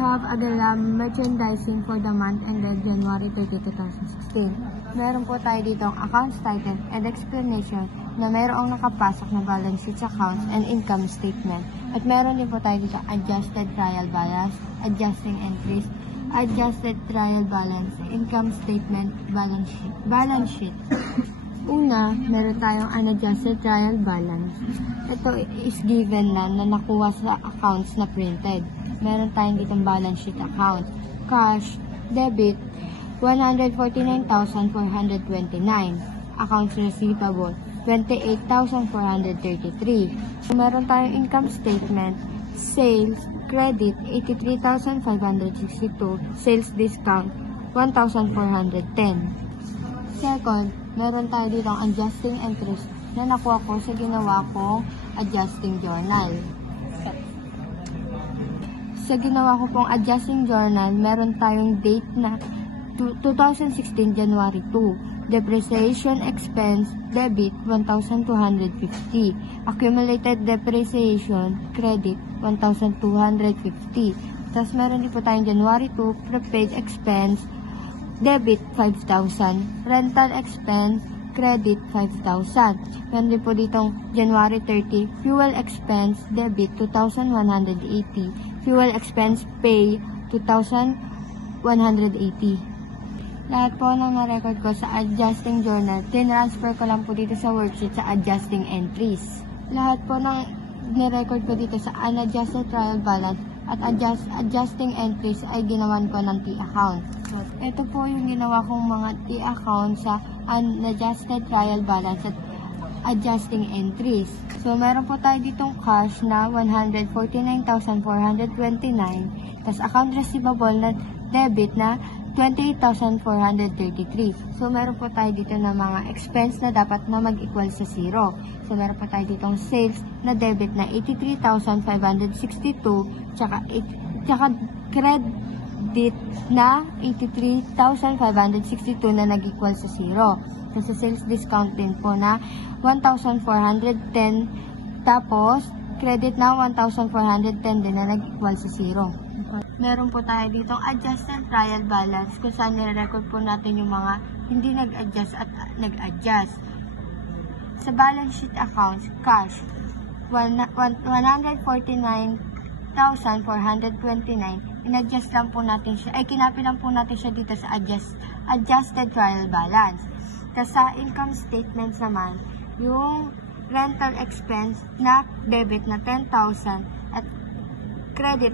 have Adela merchandising for the month ended January 30, 2016. Meron po tayo dito ang accounts title and explanation na mayroong nakapasok na balance sheets accounts and income statement. At meron din po tayo dito adjusted trial balance, adjusting entries, adjusted trial balance, income statement, balance sheet. Una, meron tayong unadjusted trial balance. Ito is given na nakuha sa accounts na printed. Meron tayong ditong balance sheet account. Cash, debit, 149,429. Accounts receivable, 28,433. So, meron tayong income statement. Sales, credit, 83,562. Sales discount, 1,410. Second, meron tayo dito ang adjusting entries na nakuha ko sa ginawa kong adjusting journal. Sa ginawa ko pong adjusting journal, meron tayong date na 2016 January 2. Depreciation expense, debit, 1,250. Accumulated depreciation, credit, 1,250. Tapos meron din po tayong January 2, prepaid expense, debit, 5,000. Rental expense, credit, 5,000. Meron din po ditong January 30, fuel expense, debit, 2,180. Fuel expense pay, 2,180. Lahat po ng na-record ko sa adjusting journal, tinransfer ko lang po dito sa worksheet sa adjusting entries. Lahat po ng ni-record ko dito sa unadjusted trial balance at adjusting entries ay ginawan ko ng T-account. So, ito po yung ginawa kong mga T-account sa unadjusted trial balance at adjusting entries. So, meron po tayo ditong cash na 149,429. Tapos, account receivable na debit na 28,433. So, meron po tayo dito na mga expense na dapat na mag-equal sa 0. So, meron po tayo ditong sales na debit na 83,562. Tsaka credit na 83,562 na nag-equal sa 0. Kasi sales discount din po na 1,410. Tapos, credit na 1,410 din na nag-equal sa 0. Meron po tayo ditong adjusted trial balance kung saan nire-record po natin yung mga hindi nag-adjust at nag-adjust. Sa balance sheet accounts, cash, 149,429. In-adjust lang po natin siya, kinapi lang po natin siya dito sa adjusted trial balance. Tapos sa income statements naman, yung rental expense na debit na 10,000 at credit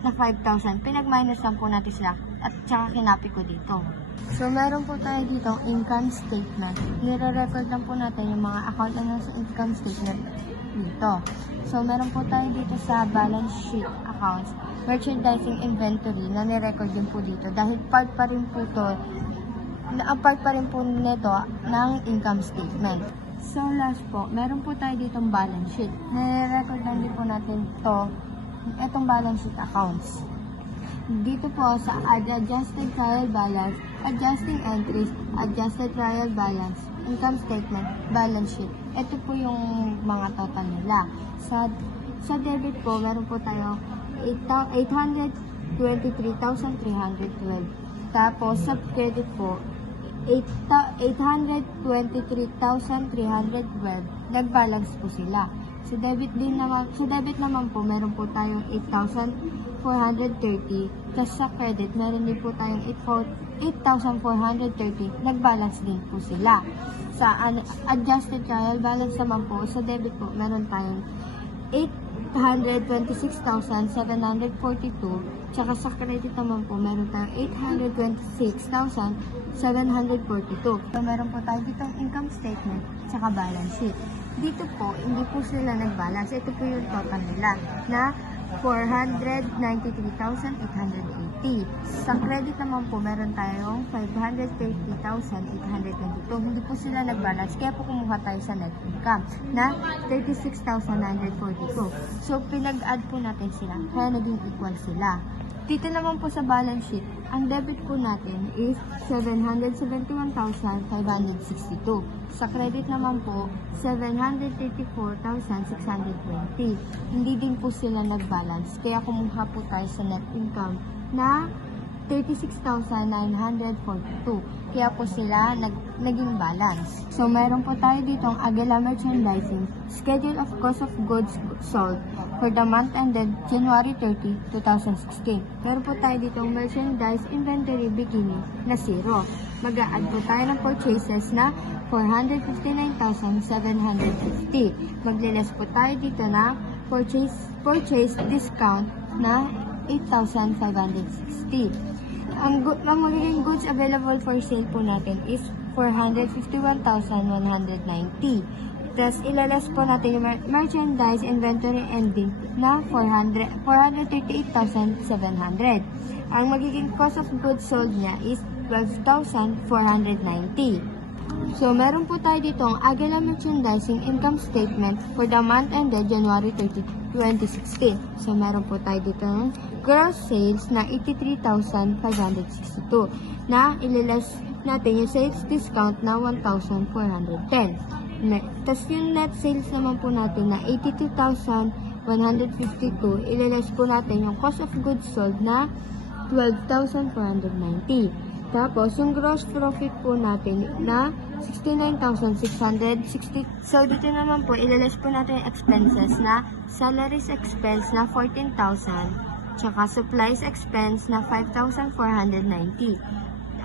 na 5,000. Pinag-minus lang po natin sila at saka kinapi ko dito. So, meron po tayo dito income statement. Nire-record lang po natin yung mga account na sa income statement dito. So, meron po tayo dito sa balance sheet accounts, merchandising inventory na nire-record din po dito dahil part pa rin po nito ng income statement. So, last po, meron po tayo ditong balance sheet. Nire-record lang din po natin itong balance sheet accounts. Dito po sa adjusted trial balance, adjusting entries, adjusted trial balance, income statement, balance sheet. Ito po yung mga total nila. Sa debit po, meron po tayo 823,312. Tapos sa credit po, 823,312. Nag-balance po sila. Sa debit naman po, meron po tayong 8,430. Tapos sa credit, meron din po tayong 8,430. Nag-balance din po sila. Sa adjusted trial balance naman po, sa debit po, meron tayong 826,742. Tsaka sa credit naman po, meron tayong 826,742. So, meron po tayo ditong income statement tsaka balance sheet. Dito po, hindi po sila nag-balance. Ito po yung total nila na 493,880. Sa credit naman po, meron tayong 530,822. Hindi po sila nag-balance. Kaya po kumuha tayo sa net income na 36,942. So, pinag-add po natin sila. Kaya naging equal sila. Dito naman po sa balance sheet, ang debit po natin is 771,562. Sa credit naman po, 734,620. Hindi din po sila nag-balance, kaya kumuha po tayo sa net income na 36,942. Kaya po sila naging balance. So, meron po tayo ditong Aguila Merchandising Schedule of Cost of Goods Sold for the month ended January 30, 2016. Meron po tayo ditong Merchandise Inventory Beginning na 0. Mag-a-add po tayo ng purchases na 459,750. Magle-less po tayo dito na purchase discount na 8,560. Ang magiging goods available for sale po natin is 451,190. Tapos, ilalas po natin yung merchandise inventory ending na 438,700. Ang magiging cost of goods sold niya is 12,490. So, meron po tayo dito ang Aguila Merchandising Income Statement for the month ended January 30, 2016. So, meron po tayo dito ng gross sales na 83,562 na ililas natin yung sales discount na 1,410. Tapos, yung net sales naman po natin na 82,152, ililas po natin yung cost of goods sold na 12,490. Tapos, yung gross profit po natin na 69,660. So, dito naman po, ilalas po natin yung expenses na salaries expense na 14,000, tsaka supplies expense na 5,490,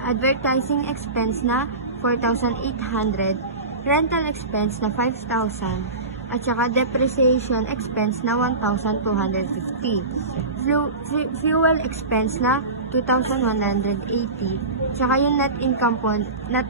advertising expense na 4,800, rental expense na 5,000, at saka depreciation expense na 1,250. Fuel expense na 2,180. Tsaka yung net income po na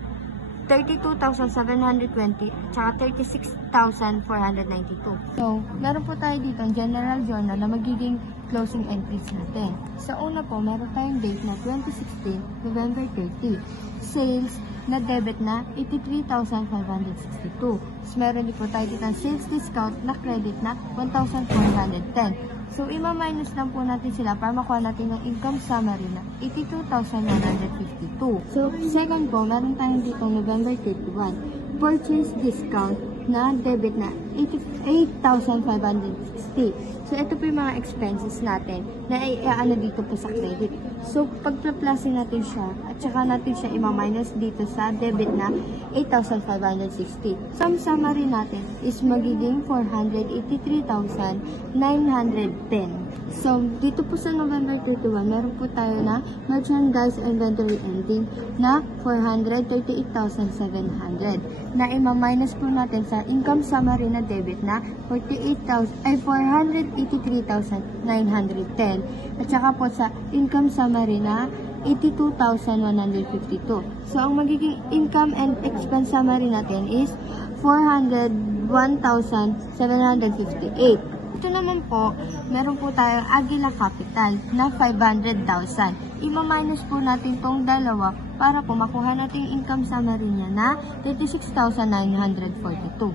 32,720 tsaka 36,492. So, meron po tayo dito ang general journal na magiging closing entries natin. Sa una po, meron tayong date na 2016, November 30. Sales na debit na 83,562. So, meron din po tayo dito ang sales discount na credit na 1,410. So, ima-minus lang po natin sila para makuha natin yung income summary na 82,952. So, second po, meron tayong dito November 31. Purchase discount na debit na 8,560. So, ito po yung mga expenses natin na ano dito po sa credit. So, pag-plusin natin siya at saka natin siya ima-minus dito sa debit na 8,560. So, ang summary natin is magiging 483,910. So, dito po sa November 31, meron po tayo na merchandise inventory ending na 438,700 na ima-minus po natin sa income summary na debit na 483,910 at saka po sa income summary na 82,152. So, ang magiging income and expense summary natin is 401,758. Ito naman po, meron po tayong Aguila Capital na 500,000. Ima-minus po natin tong dalawa para po makuha natin yung income summary niya na 36,942.